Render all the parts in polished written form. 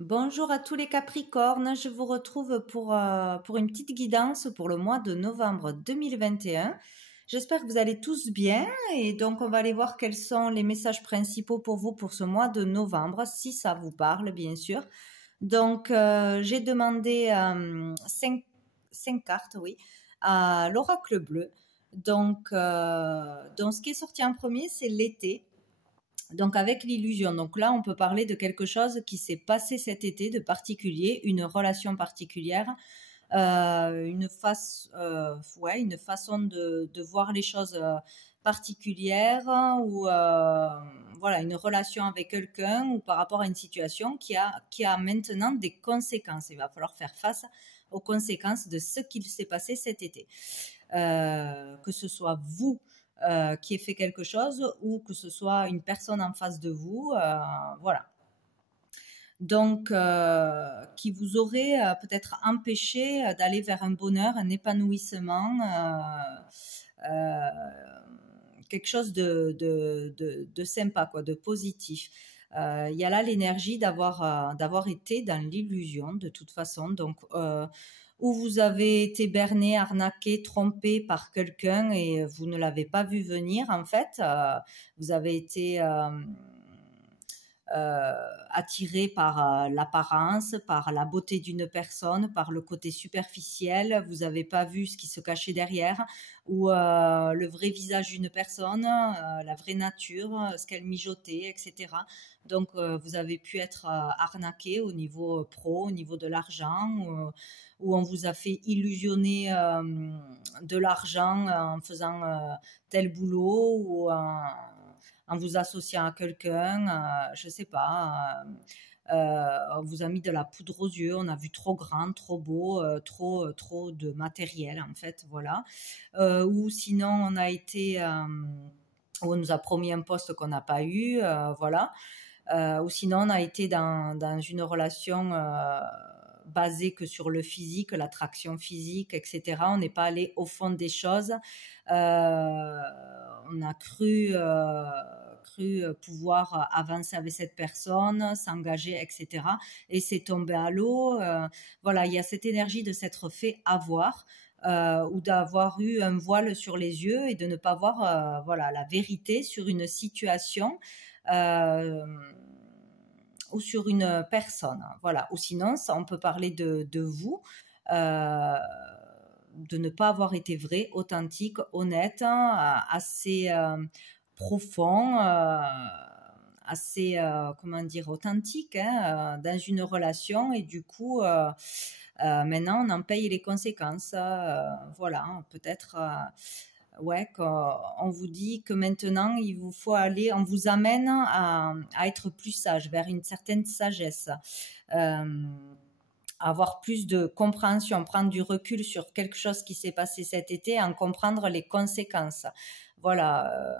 Bonjour à tous les Capricornes, je vous retrouve pour une petite guidance pour le mois de novembre 2021. J'espère que vous allez tous bien et donc on va aller voir quels sont les messages principaux pour vous pour ce mois de novembre, si ça vous parle bien sûr. Donc j'ai demandé cinq cartes, oui, à l'oracle bleu. Donc ce qui est sorti en premier, c'est l'été. Donc avec l'illusion, donc là on peut parler de quelque chose qui s'est passé cet été de particulier, une relation particulière, une façon de voir les choses particulières ou voilà une relation avec quelqu'un ou par rapport à une situation qui a maintenant des conséquences. Il va falloir faire face aux conséquences de ce qu'il s'est passé cet été. Que ce soit vous qui ait fait quelque chose ou que ce soit une personne en face de vous, voilà. Donc, qui vous aurait peut-être empêché d'aller vers un bonheur, un épanouissement, euh, quelque chose de sympa, quoi, de positif. Il y a là l'énergie d'avoir été dans l'illusion de toute façon. Donc, où vous avez été berné, arnaqué, trompé par quelqu'un et vous ne l'avez pas vu venir, en fait, vous avez été attiré par l'apparence, par la beauté d'une personne, par le côté superficiel. Vous n'avez pas vu ce qui se cachait derrière ou le vrai visage d'une personne, la vraie nature, ce qu'elle mijotait, etc. Donc vous avez pu être arnaqué au niveau pro, au niveau de l'argent, où on vous a fait illusionner de l'argent en faisant tel boulot ou en vous associant à quelqu'un, je sais pas, on vous a mis de la poudre aux yeux, on a vu trop grand, trop beau, trop de matériel en fait, voilà. Ou sinon on a été, on nous a promis un poste qu'on n'a pas eu, voilà. Ou sinon on a été dans une relation basée que sur le physique, l'attraction physique, etc. On n'est pas allé au fond des choses. On a cru pouvoir avancer avec cette personne, s'engager, etc. Et c'est tombé à l'eau. Voilà, il y a cette énergie de s'être fait avoir. Ou d'avoir eu un voile sur les yeux et de ne pas voir voilà, la vérité sur une situation ou sur une personne. Voilà. Ou sinon, ça, on peut parler de vous. Euh, de ne pas avoir été vrai, authentique, honnête, assez profond, assez, comment dire, authentique dans une relation et du coup, maintenant on en paye les conséquences. Voilà, peut-être. Ouais, qu'on vous dit que maintenant il vous faut aller, on vous amène à être plus sage, vers une certaine sagesse. Euh, avoir plus de compréhension, prendre du recul sur quelque chose qui s'est passé cet été, en comprendre les conséquences. Voilà.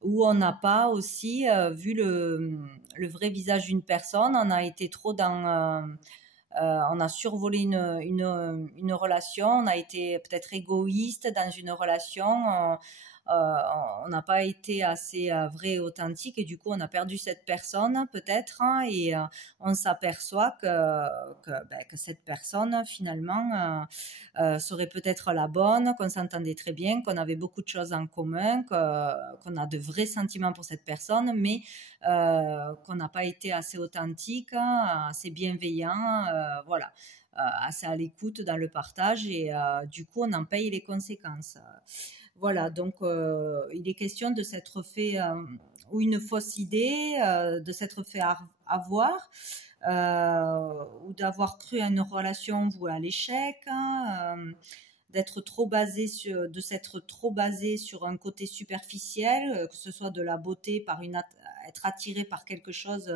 Où on n'a pas aussi vu le vrai visage d'une personne, on a été trop dans... on a survolé une relation, on a été peut-être égoïste dans une relation, on n'a pas été assez vrai et authentique et du coup on a perdu cette personne peut-être et on s'aperçoit que cette personne finalement serait peut-être la bonne, qu'on s'entendait très bien, qu'on avait beaucoup de choses en commun, qu'on a de vrais sentiments pour cette personne, mais qu'on n'a pas été assez authentique, assez bienveillant, voilà. Assez à l'écoute dans le partage et du coup on en paye les conséquences. Voilà, donc il est question de s'être fait, ou une fausse idée, de s'être fait avoir, ou d'avoir cru à une relation vouée à l'échec, hein, d'être trop basé de s'être trop basé sur un côté superficiel, que ce soit de la beauté, être attiré par quelque chose,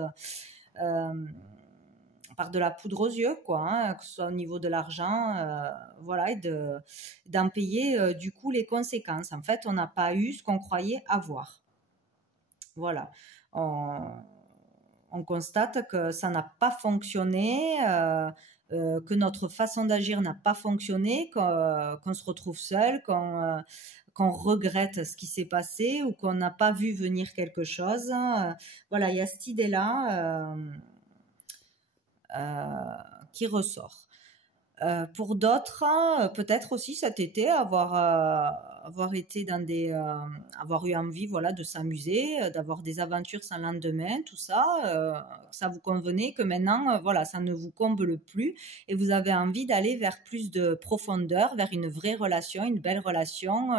euh, par de la poudre aux yeux, quoi, hein, que ce soit au niveau de l'argent, voilà, et d'en payer du coup les conséquences. En fait, on n'a pas eu ce qu'on croyait avoir. Voilà. On, on constate que ça n'a pas fonctionné, que notre façon d'agir n'a pas fonctionné, qu'on se retrouve seul, qu'on regrette ce qui s'est passé ou qu'on n'a pas vu venir quelque chose. Voilà, il y a cette idée-là. qui ressort. Pour d'autres, peut-être aussi cet été, avoir été dans avoir eu envie, voilà, de s'amuser, d'avoir des aventures sans lendemain, tout ça, ça vous convenait, que maintenant, voilà, ça ne vous comble plus et vous avez envie d'aller vers plus de profondeur, vers une vraie relation, une belle relation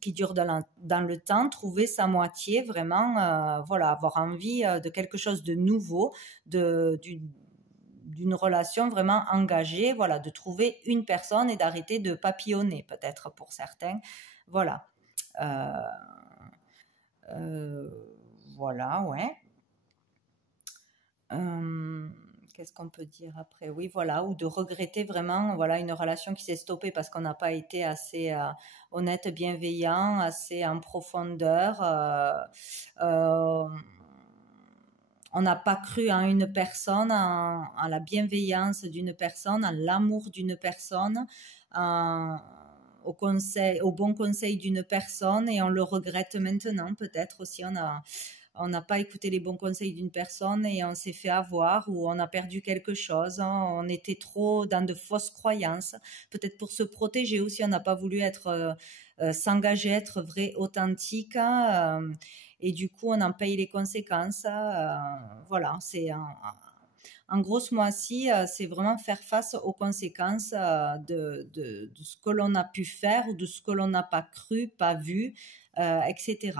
qui dure dans le temps, trouver sa moitié, vraiment, voilà, avoir envie de quelque chose de nouveau, d'une relation vraiment engagée, voilà, de trouver une personne et d'arrêter de papillonner, peut-être pour certains. Voilà. Euh, voilà, ouais. Qu'est-ce qu'on peut dire après? Oui, voilà, ou de regretter vraiment, voilà, une relation qui s'est stoppée parce qu'on n'a pas été assez honnête, bienveillant, assez en profondeur. On n'a pas cru en une personne, en la bienveillance d'une personne, en l'amour d'une personne, au bon conseil d'une personne, et on le regrette maintenant peut-être aussi. On n'a pas écouté les bons conseils d'une personne et on s'est fait avoir, ou on a perdu quelque chose. On était trop dans de fausses croyances. Peut-être pour se protéger aussi, on n'a pas voulu s'engager, être vrai, authentique. Et du coup, on en paye les conséquences. Voilà, en gros, ce mois-ci, c'est vraiment faire face aux conséquences de ce que l'on a pu faire ou de ce que l'on n'a pas cru, pas vu, etc.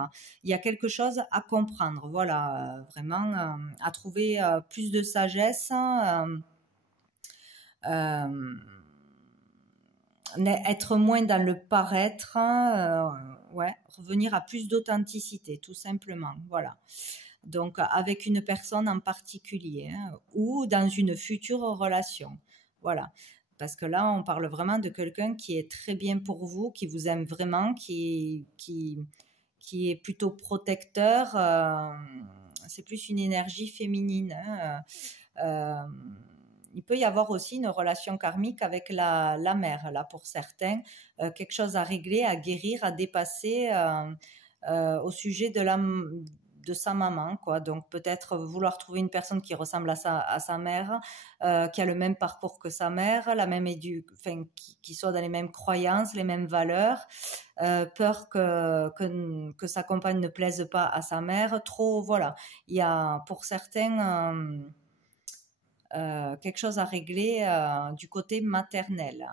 Il y a quelque chose à comprendre, voilà, vraiment à trouver plus de sagesse, être moins dans le paraître, ouais, revenir à plus d'authenticité, tout simplement, voilà. Donc avec une personne en particulier, ou dans une future relation, voilà. Parce que là, on parle vraiment de quelqu'un qui est très bien pour vous, qui vous aime vraiment, qui est plutôt protecteur. C'est plus une énergie féminine. Il peut y avoir aussi une relation karmique avec la mère, là, pour certains, quelque chose à régler, à guérir, à dépasser au sujet de sa maman, quoi. Donc peut-être vouloir trouver une personne qui ressemble à sa mère, qui a le même parcours que sa mère, la même qui soit dans les mêmes croyances, les mêmes valeurs, peur que sa compagne ne plaise pas à sa mère, trop, voilà. Il y a pour certains quelque chose à régler du côté maternel.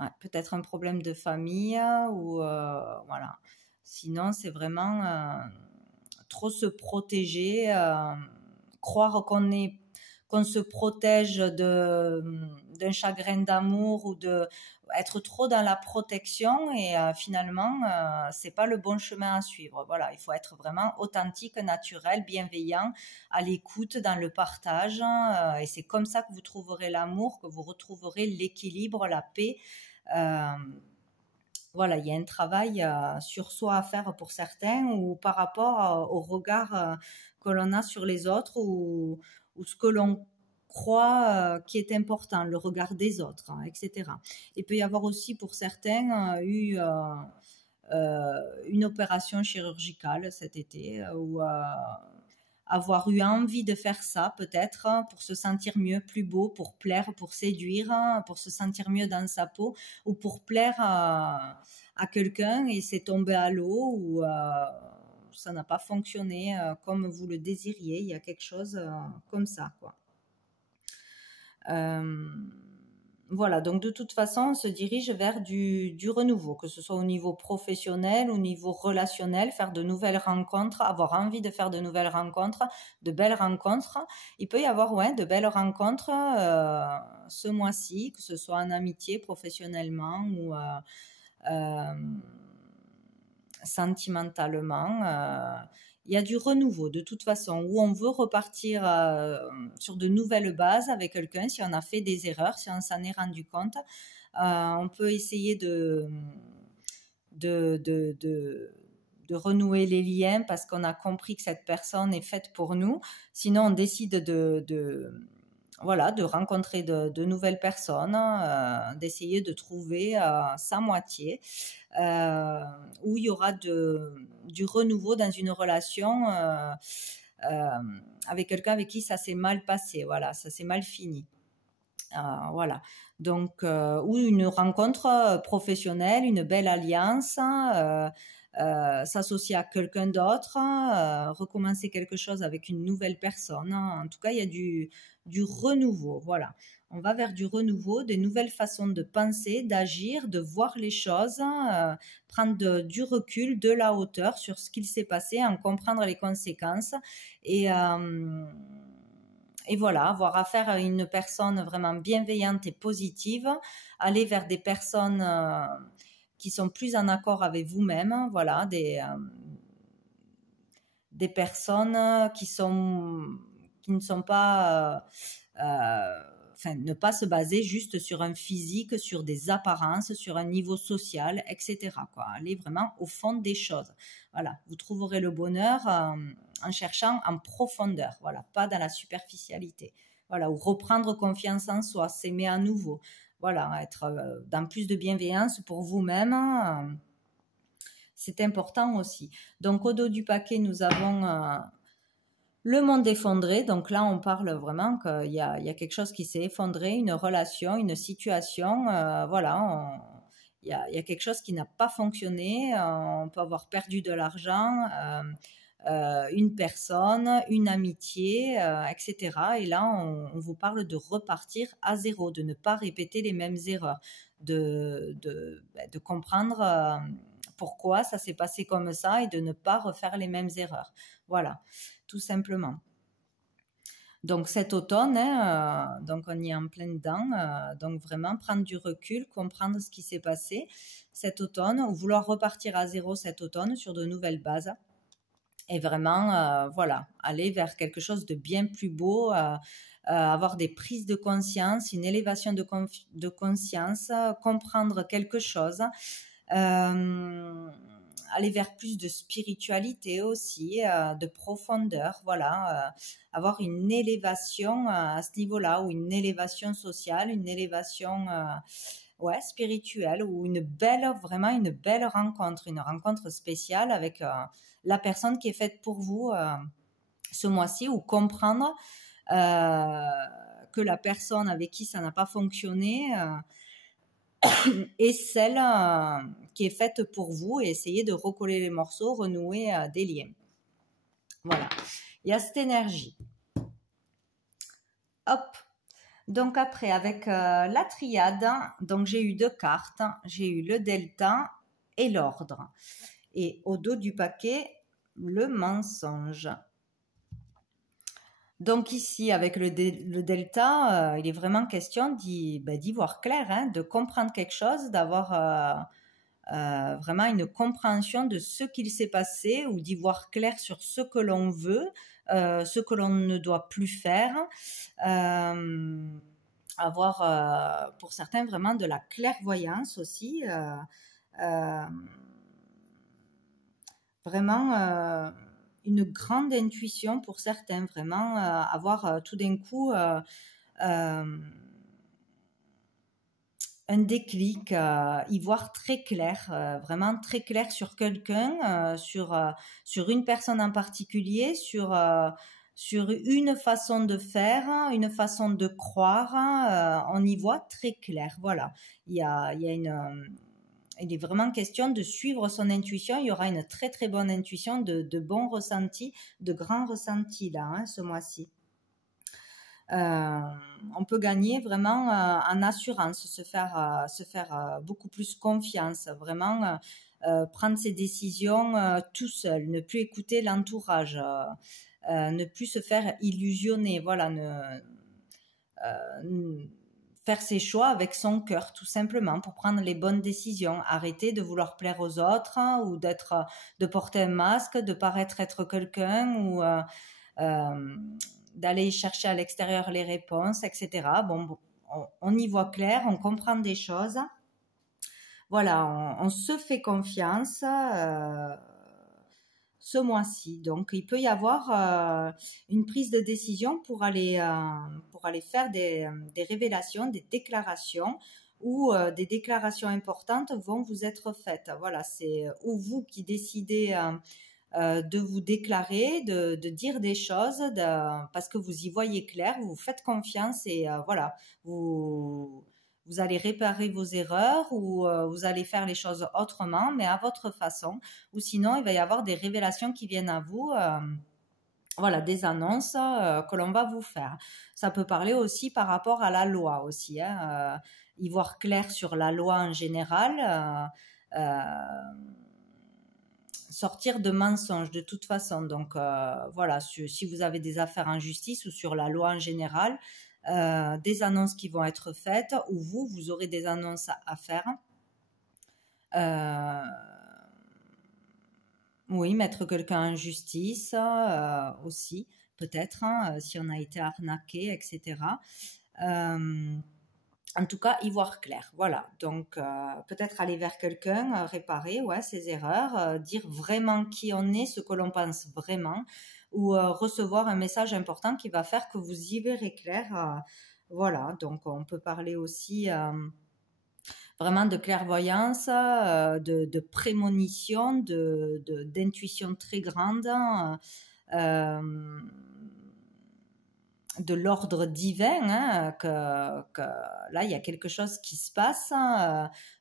Ouais, peut-être un problème de famille ou voilà. Sinon, c'est vraiment trop se protéger, croire qu'on se protège d'un chagrin d'amour, ou être trop dans la protection, et finalement c'est pas le bon chemin à suivre. Voilà, il faut être vraiment authentique, naturel, bienveillant, à l'écoute, dans le partage, et c'est comme ça que vous trouverez l'amour, que vous retrouverez l'équilibre, la paix. Voilà, il y a un travail sur soi à faire pour certains, ou par rapport au regard que l'on a sur les autres, ou ce que l'on croit qui est important, le regard des autres, etc. Il peut y avoir aussi pour certains eu une opération chirurgicale cet été, ou avoir eu envie de faire ça, peut-être, pour se sentir mieux, plus beau, pour plaire, pour séduire, pour se sentir mieux dans sa peau, ou pour plaire à quelqu'un, et c'est tombé à l'eau, ou ça n'a pas fonctionné comme vous le désiriez. Il y a quelque chose comme ça, quoi. Voilà, donc de toute façon, on se dirige vers du renouveau, que ce soit au niveau professionnel, au niveau relationnel, faire de nouvelles rencontres, avoir envie de faire de nouvelles rencontres, de belles rencontres. Il peut y avoir, ouais, de belles rencontres ce mois-ci, que ce soit en amitié, professionnellement, ou sentimentalement. Il y a du renouveau de toute façon, où on veut repartir sur de nouvelles bases avec quelqu'un. Si on a fait des erreurs, si on s'en est rendu compte, on peut essayer de renouer les liens, parce qu'on a compris que cette personne est faite pour nous. Sinon, on décide voilà, de rencontrer de nouvelles personnes, d'essayer de trouver sa moitié, où il y aura du renouveau dans une relation avec quelqu'un avec qui ça s'est mal passé, voilà, ça s'est mal fini. Voilà. Donc, ou une rencontre professionnelle, une belle alliance, s'associer à quelqu'un d'autre, recommencer quelque chose avec une nouvelle personne. En tout cas, il y a du renouveau. Voilà. On va vers du renouveau, des nouvelles façons de penser, d'agir, de voir les choses, prendre du recul, de la hauteur sur ce qu'il s'est passé, en comprendre les conséquences et voilà, avoir affaire à une personne vraiment bienveillante et positive, aller vers des personnes qui sont plus en accord avec vous-même, voilà, des personnes qui ne sont pas, enfin, ne pas se baser juste sur un physique, sur des apparences, sur un niveau social, etc., quoi. Aller vraiment au fond des choses. Voilà, vous trouverez le bonheur en cherchant en profondeur, voilà, pas dans la superficialité. Voilà, ou reprendre confiance en soi, s'aimer à nouveau. Voilà, être dans plus de bienveillance pour vous-même. C'est important aussi. Donc, au dos du paquet, nous avons le monde effondré. Donc là, on parle vraiment qu'il y a quelque chose qui s'est effondré, une relation, une situation. Voilà, il y a quelque chose qui n'a pas fonctionné. On peut avoir perdu de l'argent, une personne, une amitié, etc. Et là, on vous parle de repartir à zéro, de ne pas répéter les mêmes erreurs, de comprendre pourquoi ça s'est passé comme ça et de ne pas refaire les mêmes erreurs. Voilà, tout simplement. Donc cet automne, donc on y est en plein dedans, donc vraiment prendre du recul, comprendre ce qui s'est passé cet automne, ou vouloir repartir à zéro cet automne sur de nouvelles bases. Et vraiment, voilà, aller vers quelque chose de bien plus beau, avoir des prises de conscience, une élévation de conscience, comprendre quelque chose, aller vers plus de spiritualité aussi, de profondeur, voilà, avoir une élévation à ce niveau-là, ou une élévation sociale, une élévation spirituelle, ou vraiment une belle rencontre, une rencontre spéciale avec la personne qui est faite pour vous ce mois-ci, ou comprendre que la personne avec qui ça n'a pas fonctionné est celle qui est faite pour vous, et essayer de recoller les morceaux, renouer des liens. Voilà, il y a cette énergie. Hop. Donc après, avec la triade, donc j'ai eu 2 cartes, j'ai eu le delta et l'ordre. Et au dos du paquet, le mensonge. Donc ici, avec le delta, il est vraiment question d'y voir clair, hein, de comprendre quelque chose, d'avoir vraiment une compréhension de ce qu'il s'est passé, ou d'y voir clair sur ce que l'on veut, ce que l'on ne doit plus faire. Avoir, pour certains, vraiment de la clairvoyance aussi. Vraiment une grande intuition pour certains, vraiment avoir tout d'un coup un déclic, y voir très clair, vraiment très clair sur quelqu'un, sur une personne en particulier, sur une façon de faire, une façon de croire, on y voit très clair. Voilà, il est vraiment question de suivre son intuition. Il y aura une très très bonne intuition, de bons ressentis, de grands ressentis là, hein, ce mois-ci. On peut gagner vraiment en assurance, se faire beaucoup plus confiance, vraiment prendre ses décisions tout seul, ne plus écouter l'entourage, ne plus se faire illusionner, voilà, faire ses choix avec son cœur, tout simplement, pour prendre les bonnes décisions. Arrêter de vouloir plaire aux autres, hein, ou de porter un masque, de paraître être quelqu'un, ou d'aller chercher à l'extérieur les réponses, etc. Bon, on y voit clair, on comprend des choses. Voilà, on se fait confiance ce mois-ci. Donc, il peut y avoir une prise de décision pour aller faire des révélations, des déclarations, où des déclarations importantes vont vous être faites. Voilà, c'est ou vous qui décidez de vous déclarer, de dire des choses, parce que vous y voyez clair, vous faites confiance et voilà, vous allez réparer vos erreurs ou vous allez faire les choses autrement, mais à votre façon. Ou sinon, il va y avoir des révélations qui viennent à vous. Voilà, des annonces que l'on va vous faire. Ça peut parler aussi par rapport à la loi aussi, hein, y voir clair sur la loi en général, sortir de mensonges de toute façon. Donc voilà, si vous avez des affaires en justice ou sur la loi en général, des annonces qui vont être faites ou vous aurez des annonces à faire. Oui, mettre quelqu'un en justice aussi, peut-être, hein, si on a été arnaqué, etc. En tout cas, y voir clair. Voilà. Donc, peut-être aller vers quelqu'un, réparer ses erreurs, dire vraiment qui on est, ce que l'on pense vraiment, ou recevoir un message important qui va faire que vous y verrez clair. Voilà. Donc, on peut parler aussi vraiment de clairvoyance, de prémonition, d'intuition très grande, de l'ordre divin, hein, que là, il y a quelque chose qui se passe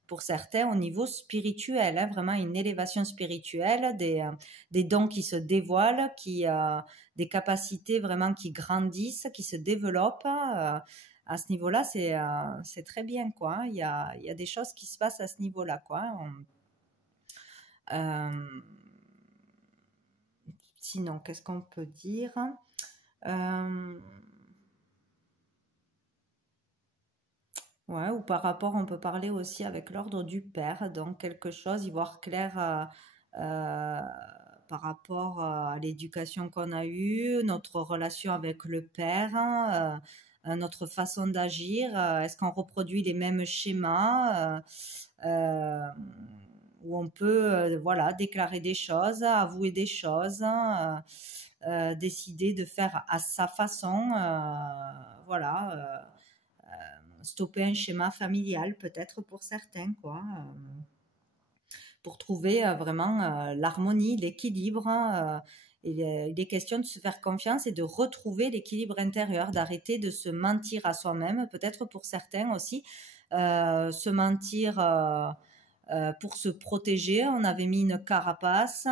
pour certains au niveau spirituel, hein, vraiment une élévation spirituelle, des dons qui se dévoilent, des capacités vraiment qui grandissent, qui se développent. À ce niveau-là, c'est très bien, quoi, hein. Il y a des choses qui se passent à ce niveau-là, quoi. Sinon, qu'est-ce qu'on peut dire? Ouais, ou par rapport, on peut parler aussi avec l'ordre du père, donc quelque chose, y voir clair par rapport à l'éducation qu'on a eue, notre relation avec le père, notre façon d'agir, est-ce qu'on reproduit les mêmes schémas, où on peut voilà, déclarer des choses, avouer des choses, décider de faire à sa façon, voilà. Stopper un schéma familial peut-être pour certains, quoi, pour trouver vraiment l'harmonie, l'équilibre. Il est question de se faire confiance et de retrouver l'équilibre intérieur, d'arrêter de se mentir à soi-même, peut-être pour certains aussi, se mentir pour se protéger. On avait mis une carapace.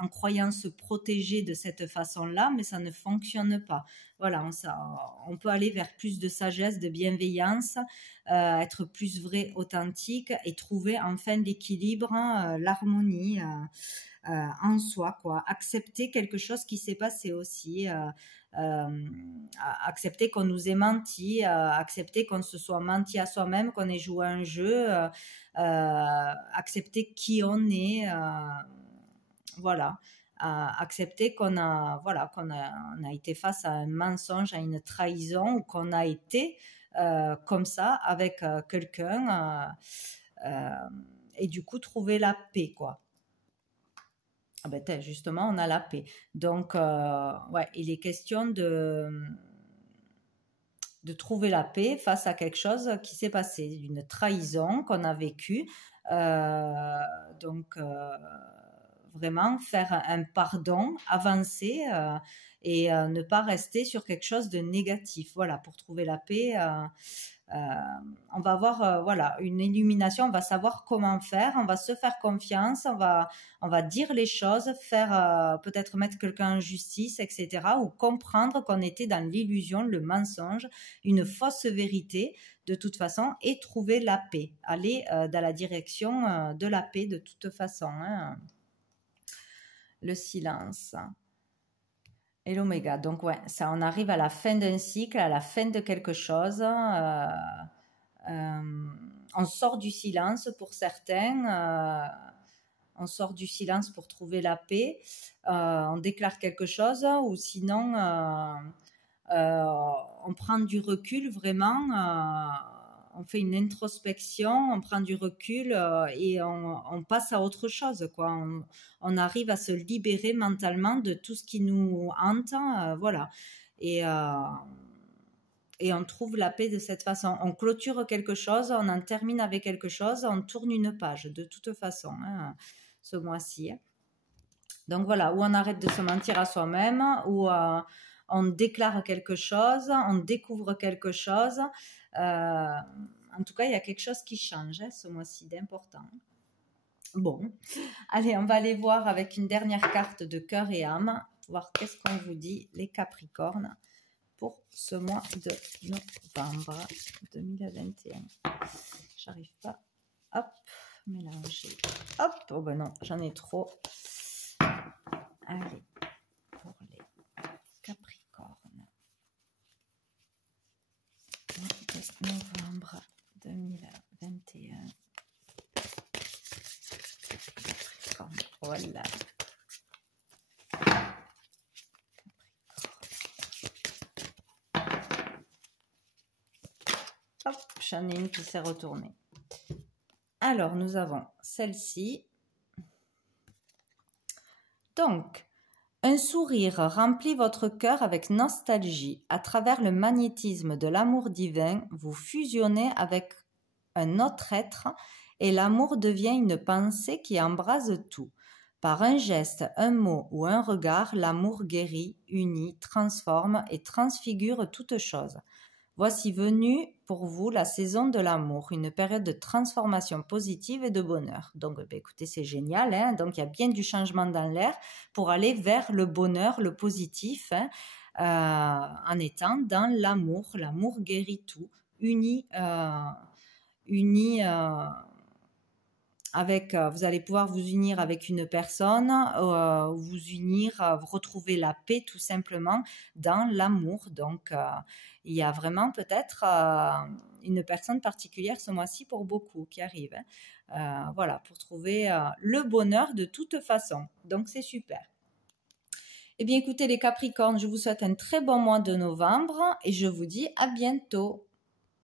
En croyant se protéger de cette façon-là, mais ça ne fonctionne pas. Voilà, on peut aller vers plus de sagesse, de bienveillance, être plus vrai, authentique et trouver enfin l'équilibre, l'harmonie en soi, quoi. Accepter quelque chose qui s'est passé aussi. Accepter qu'on nous ait menti, accepter qu'on se soit menti à soi-même, qu'on ait joué un jeu, accepter qui on est, voilà, accepter qu'on a, voilà, on a été face à un mensonge, à une trahison, ou qu'on a été comme ça avec quelqu'un, et du coup trouver la paix, quoi. Ah ben, justement, on a la paix. Donc, ouais, il est question de trouver la paix face à quelque chose qui s'est passé, une trahison qu'on a vécue. Donc, vraiment faire un pardon, avancer et ne pas rester sur quelque chose de négatif. Voilà, pour trouver la paix, on va avoir voilà, une illumination, on va savoir comment faire, on va se faire confiance, on va dire les choses, faire peut-être mettre quelqu'un en justice, etc. Ou comprendre qu'on était dans l'illusion, le mensonge, une fausse vérité de toute façon, et trouver la paix, aller dans la direction de la paix de toute façon, hein. Le silence et l'oméga. Donc ouais, ça, on arrive à la fin d'un cycle, à la fin de quelque chose. On sort du silence pour certains. On sort du silence pour trouver la paix. On déclare quelque chose, ou sinon on prend du recul vraiment. On fait une introspection, on prend du recul et on passe à autre chose, quoi. On arrive à se libérer mentalement de tout ce qui nous hante, voilà. Et et on trouve la paix de cette façon. On clôture quelque chose, on en termine avec quelque chose, on tourne une page de toute façon, hein, ce mois-ci. Donc voilà, où on arrête de se mentir à soi-même, où on déclare quelque chose, on découvre quelque chose. En tout cas, il y a quelque chose qui change ce mois-ci d'important. Bon, allez, on va aller voir avec une dernière carte de cœur et âme, voir qu'est-ce qu'on vous dit, les Capricornes, pour ce mois de novembre 2021. J'arrive pas, hop, mélanger, hop, oh ben non, j'en ai trop. Allez, pour les Capricornes, de novembre 2021. Voilà. Hop, j'en ai une qui s'est retournée. Alors, nous avons celle-ci. Donc, un sourire remplit votre cœur avec nostalgie. À travers le magnétisme de l'amour divin, vous fusionnez avec un autre être et l'amour devient une pensée qui embrase tout. Par un geste, un mot ou un regard, l'amour guérit, unit, transforme et transfigure toute chose. Voici venue pour vous la saison de l'amour, une période de transformation positive et de bonheur. Donc, écoutez, c'est génial, hein. Donc, il y a bien du changement dans l'air pour aller vers le bonheur, le positif, hein, en étant dans l'amour. L'amour guérit tout, uni avec, vous allez pouvoir vous unir avec une personne, vous unir, vous retrouver la paix tout simplement dans l'amour. Donc, il y a vraiment peut-être une personne particulière ce mois-ci pour beaucoup qui arrive. Hein. Voilà, pour trouver le bonheur de toute façon. Donc, c'est super. Eh bien, écoutez les Capricornes, je vous souhaite un très bon mois de novembre et je vous dis à bientôt.